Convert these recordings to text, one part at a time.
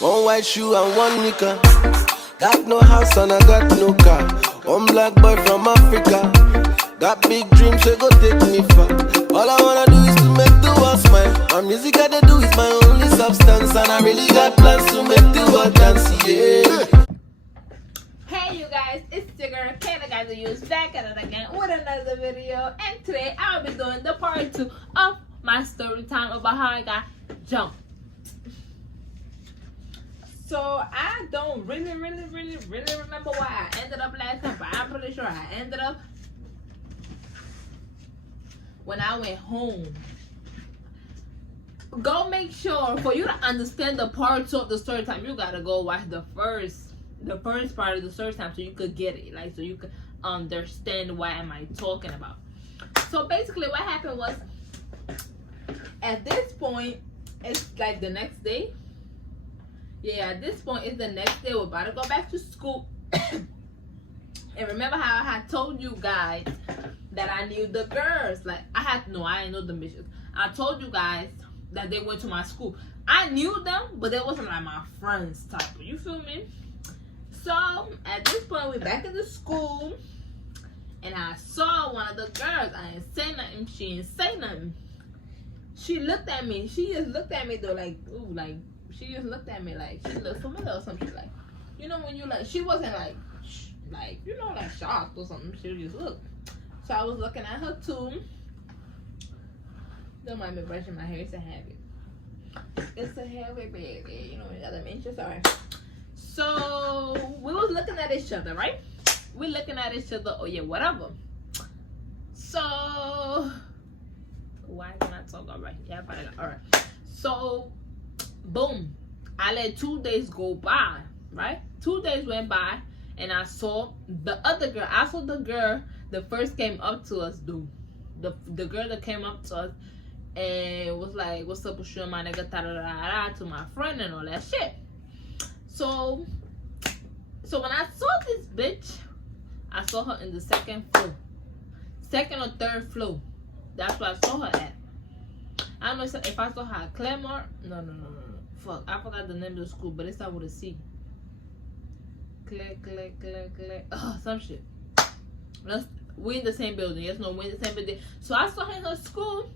One white shoe and one nika. Got no house and I got no car. One black boy from Africa. Got big dreams, so go take me far. All I wanna do is to make the world smile. My music I they do is my only substance, and I really got plans to make the world dance, yeah. Hey you guys, it's your girl Kayla Guys the Use back at it again with another video, and today I'll be doing the part 2 of my story time about how I got jumped. So I don't really remember why I ended up last time, but I'm pretty sure I ended up when I went home. Go make sure, for you to understand the part 2 of the story time, you gotta go watch the first part of the story time so you could get it, like so you could understand what am I talking about. So basically what happened was, at this point it's like the next day. Yeah, at this point it's the next day. We're about to go back to school. And remember how I had told you guys that I knew the girls? Like I didn't know the missions. I told you guys that they went to my school. I knew them, but they wasn't like my friends type. You feel me? So at this point we're back in the school, and I saw one of the girls. I didn't say nothing. She didn't say nothing. She looked at me. She just looked at me though, like ooh, like she just looked at me like she looked familiar or something. Like, you know, when you like, she wasn't like you know, like shocked or something. She just looked. So I was looking at her too. Don't mind me brushing my hair. It's a habit. It's a habit, baby. You know what I mean? Just alright. So we was looking at each other, right? We looking at each other. Oh yeah, whatever. So why can I talk? Alright, yeah, alright. So boom, I let 2 days go by, right? 2 days went by, and I saw the other girl. I saw the girl that first came up to us, dude. The girl that came up to us and was like, "What's up with you, my nigga?" To my friend and all that shit. So when I saw this bitch, I saw her in the second or third floor. That's where I saw her at. I don't know if I saw her at Claremont. No. Fuck, I forgot the name of the school, but it's out with a C. Click. Oh, some shit. We in the same building. Yes, no, we in the same building. So I saw her in her school.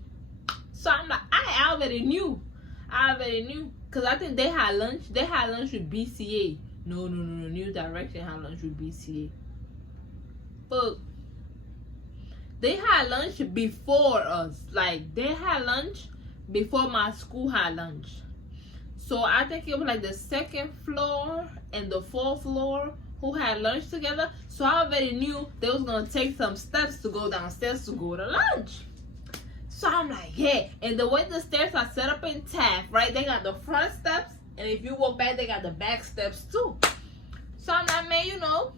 So I'm like, I already knew. Because I think they had lunch. They had lunch with BCA. No. New Direction had lunch with BCA. But they had lunch before us. Like, they had lunch before my school had lunch. So I think it was like the second floor and the fourth floor who had lunch together. So I already knew they was gonna take some steps to go downstairs to go to lunch. So I'm like, yeah. And the way the stairs are set up in Taft, right? They got the front steps, and if you walk back, they got the back steps too. So I'm like, man, you know,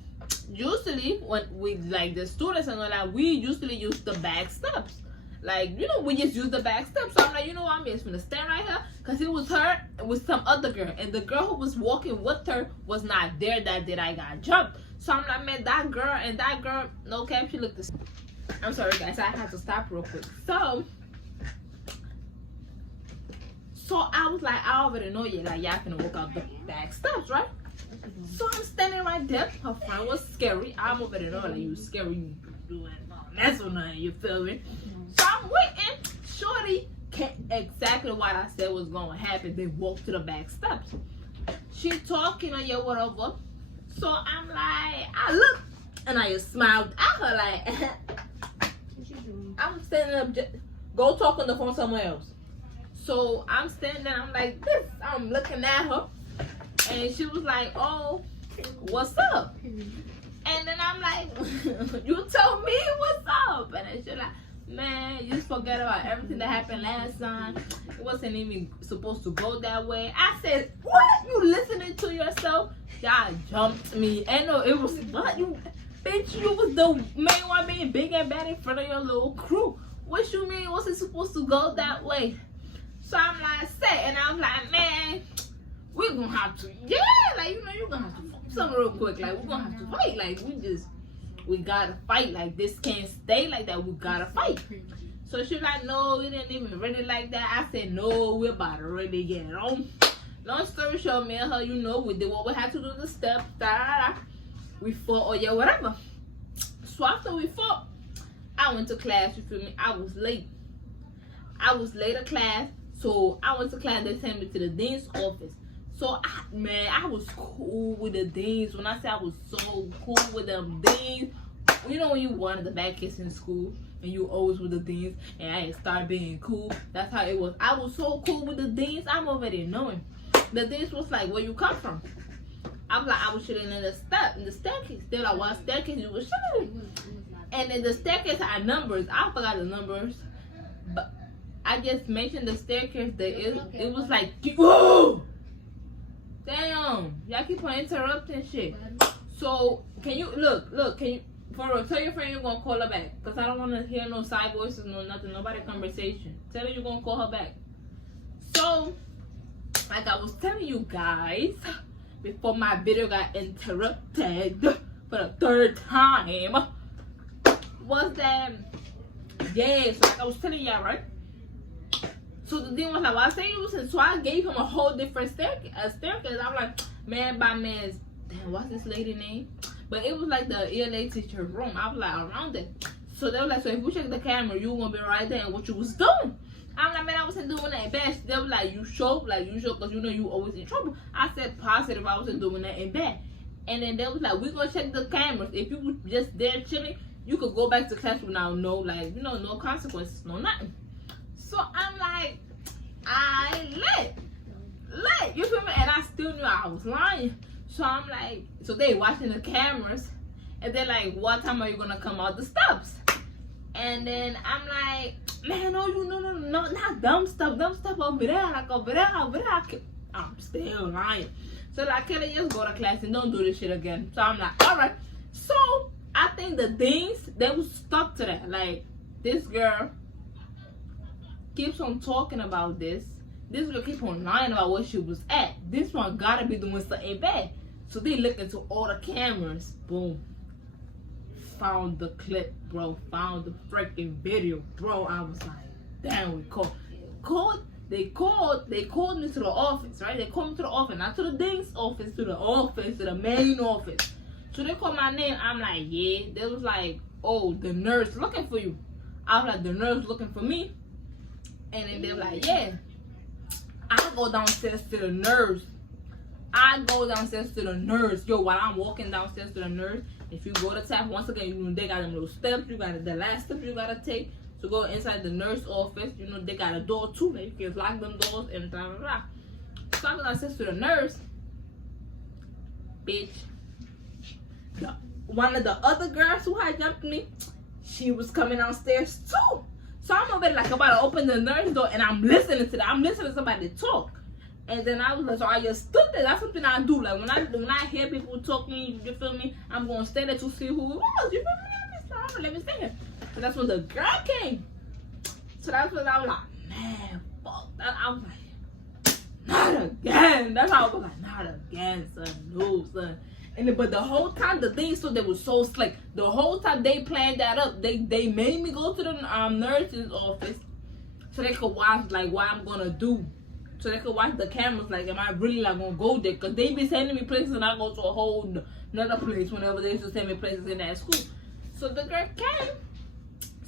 usually when we like the students and all that, we usually use the back steps. Like, you know, we just use the back steps. So I'm like, you know what, I'm just gonna stand right here, because it was her with some other girl, and the girl who was walking with her was not there that day I got jumped. So I'm like, man, that girl, no cap, she looked the same. I'm sorry guys, I had to stop real quick. So I was like, I already know you, like, y'all finna walk out the back steps, right? So I'm standing right there. Her friend was scary. I'm already know, like, you scary, you doing mess or nothing, you feel me? So I'm waiting. Shorty exactly what I said was gonna happen. They walked to the back steps. She talking or yeah, whatever. So I'm like, I look and I just smiled at her like I'm standing up, just go talk on the phone somewhere else. So I'm standing there, I'm like this. I'm looking at her, and she was like, "Oh, what's up?" And then I'm like, "You told me what's up." And then she's like, "Man, you just forget about everything that happened last time. It wasn't even supposed to go that way." I said, "What? You listening to yourself?" Y'all jumped me. And no, it was what you. Bitch, you was the main one being big and bad in front of your little crew. What you mean? Was it supposed to go that way? So I'm like, and I was like, man, we're gonna have to, yeah, like, you know, you're gonna have to fight something real quick. Like, we're gonna have to fight. Like, we gotta fight. Like, this can't stay like that. We gotta fight. So she was like, no, we didn't even really like that. I said, no, we're about to really get it on. Long story story short, me and her, you know, we did what we had to do, the steps, we fought or yeah, whatever. So after we fought, I went to class, you feel me? I was late to class, so I went to class. They sent me to the dean's office. So I was cool with the deans. When I say I was so cool with them deans, you know when you one of the bad kids in school and you always with the deans, and I started being cool. That's how it was. I was so cool with the deans. I'm already knowing. The deans was like, where you come from? I was sitting in the staircase. They were like, what staircase you was sitting? And then the staircase had numbers. I forgot the numbers, but I just mentioned the staircase. It was like, whoa, damn, y'all keep on interrupting shit. So can you look? Can you for real, tell your friend you're gonna call her back? Cause I don't want to hear no side voices, no nothing, nobody conversation. Tell her you're gonna call her back. So, like I was telling you guys, before my video got interrupted for the third time, was that, yeah, so like I was telling y'all, right? So the dean was like, well, I say you, so I gave him a whole different staircase. I'm like, man by man's, damn, what's this lady name? But it was like the ELA teacher room. I was like, around it. So they were like, so if we check the camera, you gonna be right there and what you was doing. I'm like, man, I wasn't doing that bad. They were like, you sure, because you know you always in trouble. I said positive, I wasn't doing that in bad. And then they was like, we gonna check the cameras. If you was just there chilling, you could go back to class without no, like, you know, no consequences, no nothing. So I'm like, I let, you feel me? And I still knew I was lying. So I'm like, so they watching the cameras, and they're like, what time are you gonna come out the steps? And then I'm like, man, no, not dumb stuff over there, like over there. I'm still lying. So like, can I just go to class and don't do this shit again? So I'm like, all right. So I think the deans, they was stuck to that. Like, this girl keeps on talking about this. This girl keeps on lying about where she was at. This one gotta be doing something bad. So they looked into all the cameras. Boom. Found the clip, bro. Found the freaking video, bro. I was like, damn, we called. They called me to the office, right? They called me to the office, not to the dean's office, to the main office. So they called my name. I'm like, yeah. They was like, oh, the nurse looking for you. I was like, the nurse looking for me. And then they were like, yeah. I go downstairs to the nurse. Yo, while I'm walking downstairs to the nurse, if you go to tap, once again, you know, they got them little steps. You got the last step you gotta take to go inside the nurse office. You know, they got a door too. Like, you can lock them doors and blah, blah, blah. So I go downstairs to the nurse. Bitch. One of the other girls who had jumped me, she was coming downstairs too. So I'm over there like about to open the nurse door, and I'm listening to that. I'm listening to somebody talk. And then I was like, so I just stood there. That's something I do. Like when I hear people talking, you feel me? I'm gonna stay there to see who it was. You feel me? Let me stay here. So that's when the girl came. So that's when I was like, man, fuck that. I was like, not again. That's how I was like, not again, son. No, son. And but the whole time the thing, so they was so slick. The whole time they planned that up. They made me go to the nurse's office so they could watch like what I'm gonna do. So they could watch the cameras, like, am I really like gonna go there? Cause they be sending me places and I go to a whole another place whenever they used to send me places in that school. So the girl came.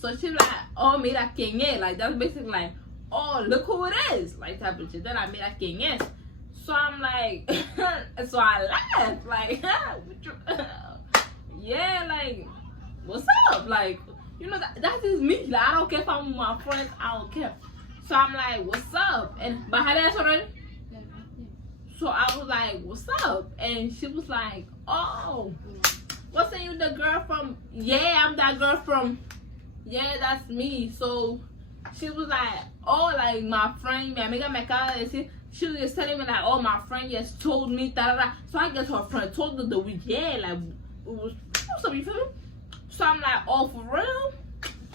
So she like, oh, mira quien es. Like that's basically like, oh, look who it is. Like type of shit. Then I mira quien es. So I'm like, so I laughed. Like, yeah, like, what's up? Like, you know, that is me. Like, I don't care if I'm with my friends. I don't care. So I'm like, what's up? And but had that already? So I was like, what's up? And she was like, oh, what's you the girl from? Yeah, I'm that girl from. Yeah, that's me. So she was like, oh, like my friend, mi amiga me acaba de decir. She was just telling me like, oh, my friend just told me that. So I guess her friend told her the week. Yeah, like it was something, you feel me? So I'm like, oh, for real?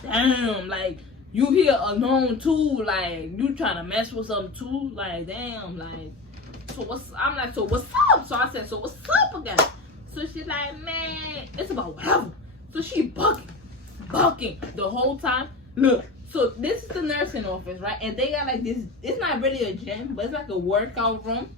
Damn, like. You here alone too, like you trying to mess with something too, like damn, like so I'm like, so what's up? So I said, so what's up again? So she's like, man, it's about whatever. So she bucking the whole time. Look, so this is the nursing office, right? And they got like this, it's not really a gym, but it's like a workout room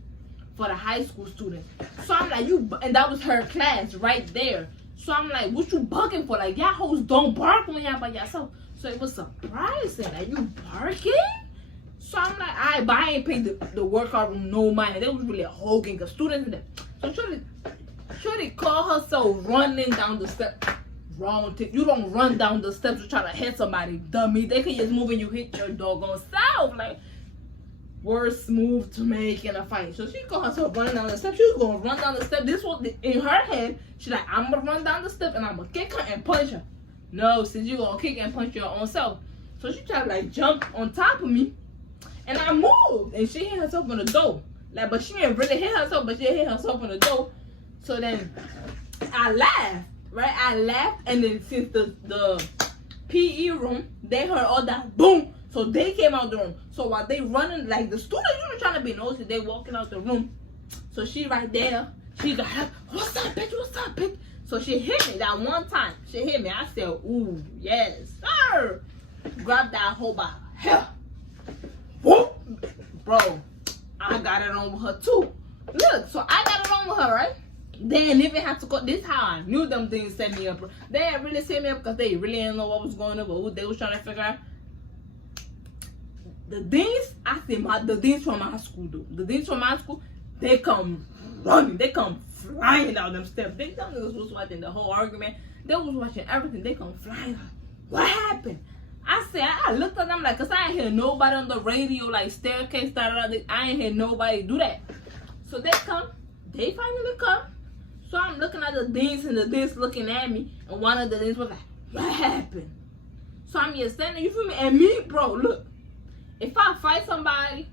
for the high school students. So I'm like, and that was her class right there. So I'm like, what you bugging for? Like, y'all hoes don't bark when y'all by yourself. So it was surprising that you barking. So I'm like, alright, but I ain't paid the workout room no money. They was really hogging the students in there. So Shorty call herself running down the steps. Wrong thing. You don't run down the steps to try to hit somebody, dummy. They can just move and you hit your doggone self. Like, worst move to make in a fight. So she called herself running down the steps. She was gonna run down the steps. This was in her head. She's like, I'm gonna run down the steps and I'm gonna kick her and punch her. No, since you gonna kick and punch your own self. So she tried to like jump on top of me. And I moved, and she hit herself in the door. Like, but she didn't really hit herself, but she hit herself in the door. So then I laughed, right? I laughed, and then since the PE room, they heard all that boom. So they came out the room. So while they running, like the students, you know, trying to be nosy, they walking out the room. So she right there, she got up, what's up, bitch? What's up, bitch? So she hit me that one time. She hit me. I said, ooh, yes, sir. Grab that hoe by hair. Whoop. Bro, I got it on with her too. Look, so I got it on with her, right? They didn't even have to go. This how I knew them things set me up. They didn't really set me up because they really didn't know what was going on, but what they was trying to figure out. The things, I say the things from my school though. The things from my school, they come running. They come flying down them steps. They them niggas was watching the whole argument. They was watching everything. They come flying. What happened? I said, I looked at them like, cause I ain't hear nobody on the radio, like staircase, I ain't hear nobody do that. So they finally come. So I'm looking at the deans and the deans looking at me. And one of the deans was like, what happened? So I'm just standing, you feel me? And me, bro, look. If I fight somebody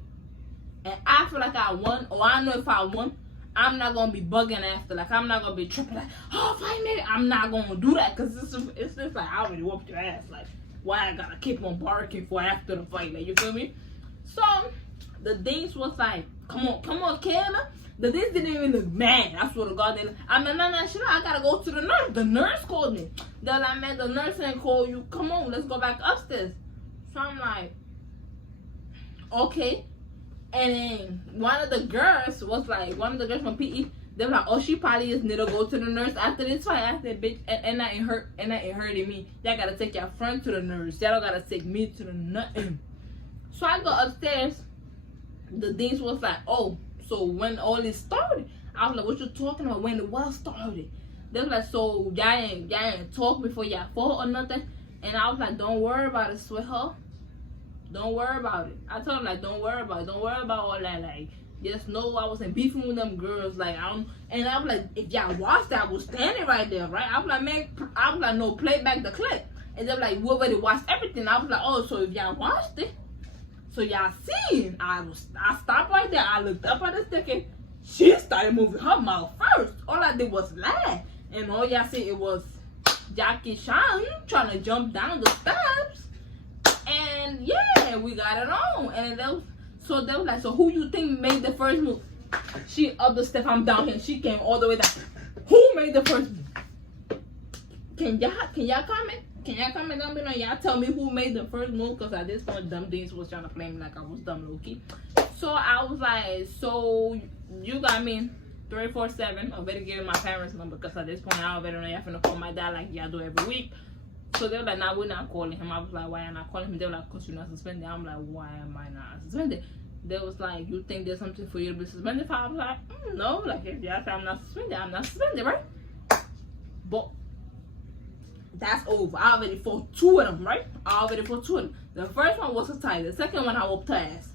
and I feel like I won, or I know if I won, I'm not going to be bugging after. Like, I'm not going to be tripping like, oh, fight me. I'm not going to do that because it's just like, I already whooped your ass. Like, why I gotta keep on barking for after the fight, like, you feel me? So the Deans was like, come on, Kim. The Deans didn't even look mad. I swear to God, I'm like, no, shit, I gotta go to the nurse. The nurse called me. They're like, man, the nurse didn't call you. Come on, let's go back upstairs. So I'm like, okay. And then one of the girls from PE, they were like, oh, she probably just need to go to the nurse after this fight. I said, bitch, and that ain't hurting me. Y'all gotta take your friend to the nurse. Y'all don't gotta take me to the nothing. So I go upstairs. The Deans was like, oh, so when all this started? I was like, what you talking about? When the war started? They was like, so y'all ain't talk before y'all fought or nothing? And I was like, don't worry about it, sweetheart. Don't worry about it. I told him, like, don't worry about it. Don't worry about all that. Like, just know I wasn't beefing with them girls. Like, and I was like, if y'all watched that, I was standing right there, right? I was like, man, no, play back the clip. And they were like, we already watched everything. I was like, oh, so if y'all watched it, so y'all seen, I stopped right there. I looked up at the sticker. She started moving her mouth first. All I did was laugh. And all y'all see, it was Jackie Chan trying to jump down the steps. And yeah, we got it on. And they was like, so who you think made the first move? She up the step, I'm down here. She came all the way down. Who made the first move? Can y'all comment? Can y'all comment down below? Y'all tell me who made the first move, because at this point, dumb Deans was trying to play me like I was dumb low-key. So I was like, so you got me 347. I better give my parents' number, because at this point, I already know y'all finna call my dad like y'all do every week. So they were like, nah, we're not calling him. I was like, why am I not calling him? They were like, because you're not suspended. I'm like, why am I not suspended? They was like, you think there's something for you to be suspended for? I was like, no. Like, if y'all say I'm not suspended, right? But that's over. I already fought two of them, right? The first one was a tie. The second one, I whooped her ass.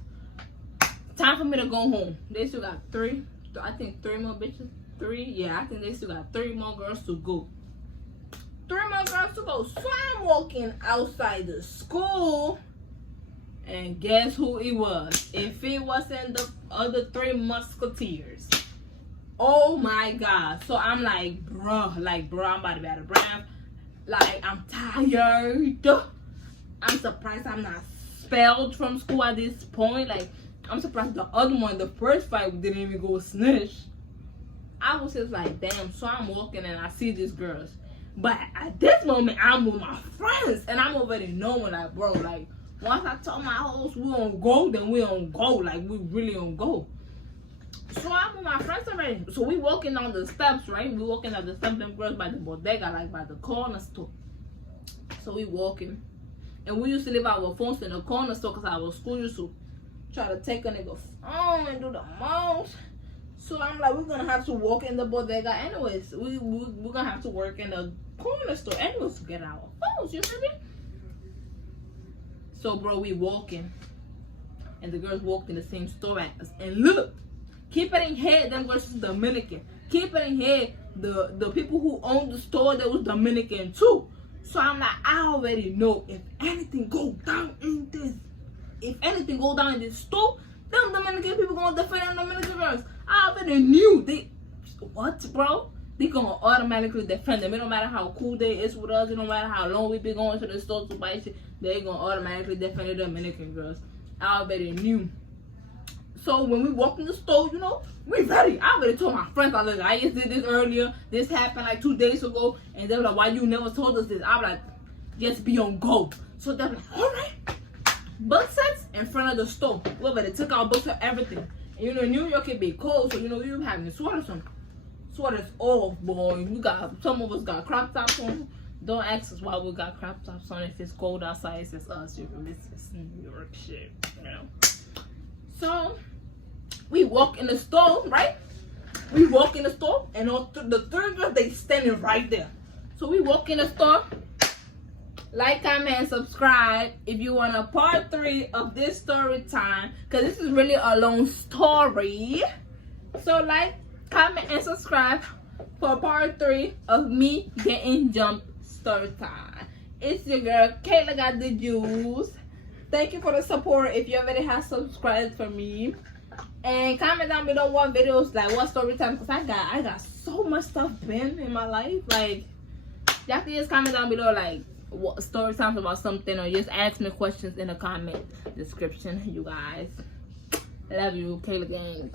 Time for me to go home. They still got three more bitches. Yeah, I think they still got 3 more girls to go. 3 more girls to go. So I'm walking outside the school. And guess who it was? If it wasn't the other 3 musketeers. Oh my God. So I'm like, bro, I'm about to be out of breath. Like, I'm tired. I'm surprised I'm not expelled from school at this point. Like, I'm surprised the other one, the first fight, didn't even go snitch. I was just like, damn. So I'm walking and I see these girls. But at this moment, I'm with my friends. And I'm already knowing, like, bro, like, once I tell my host we don't go, then we don't go. Like, we really don't go. So I'm with my friends already. So we walking down the steps, right? We walking down the steps, them girls by the bodega, like by the corner store. So we walking. And we used to leave our phones in the corner store because our school used to try to take a nigga phone and do the most. So I'm like, we're gonna have to walk in the bodega anyways. We're gonna have to work in the corner store anyways to get our phones, you feel me? So bro, we walking. And the girls walked in the same store as us. And look, keep it in head, them girls is Dominican. Keep it in head, the people who owned the store, they was Dominican too. So I'm like, I already know if anything go down in this store, them Dominican people gonna defend them Dominican girls. I already knew what, bro? They gonna automatically defend them. It don't matter how cool they is with us. It don't matter how long we been going to the store to buy shit. They gonna automatically defend the Dominican girls. I already knew. So when we walk in the store, you know, we ready. I already told my friends, I look, I just did this earlier. This happened like 2 days ago. And they were like, why you never told us this? I was like, just be on go. So they're like, all right. Book sets in front of the store. Well, but they took our books and everything. And you know, New York it be cold, so you know, we were having sweaters on. Sweaters off, boy. Some of us got crop tops on. Don't ask us why we got crop tops on. If it's cold outside, it's just us. You know, it's New York shit, you know. So we walk in the store, right? We walk in the store, and the third girl, they standing right there. So we walk in the store. Like, comment, and subscribe if you want a part 3 of this story time, because this is really a long story. So like, comment, and subscribe for part 3 of me getting jumped story time. It's your girl Kayla got the juice. Thank you for the support. If you already have subscribed for me, and comment down below what videos, like what story time, because I got so much stuff been in my life. Like, y'all can just comment down below like what story times about something, or just ask me questions in the comment description. You guys, I love you, Kayla gang.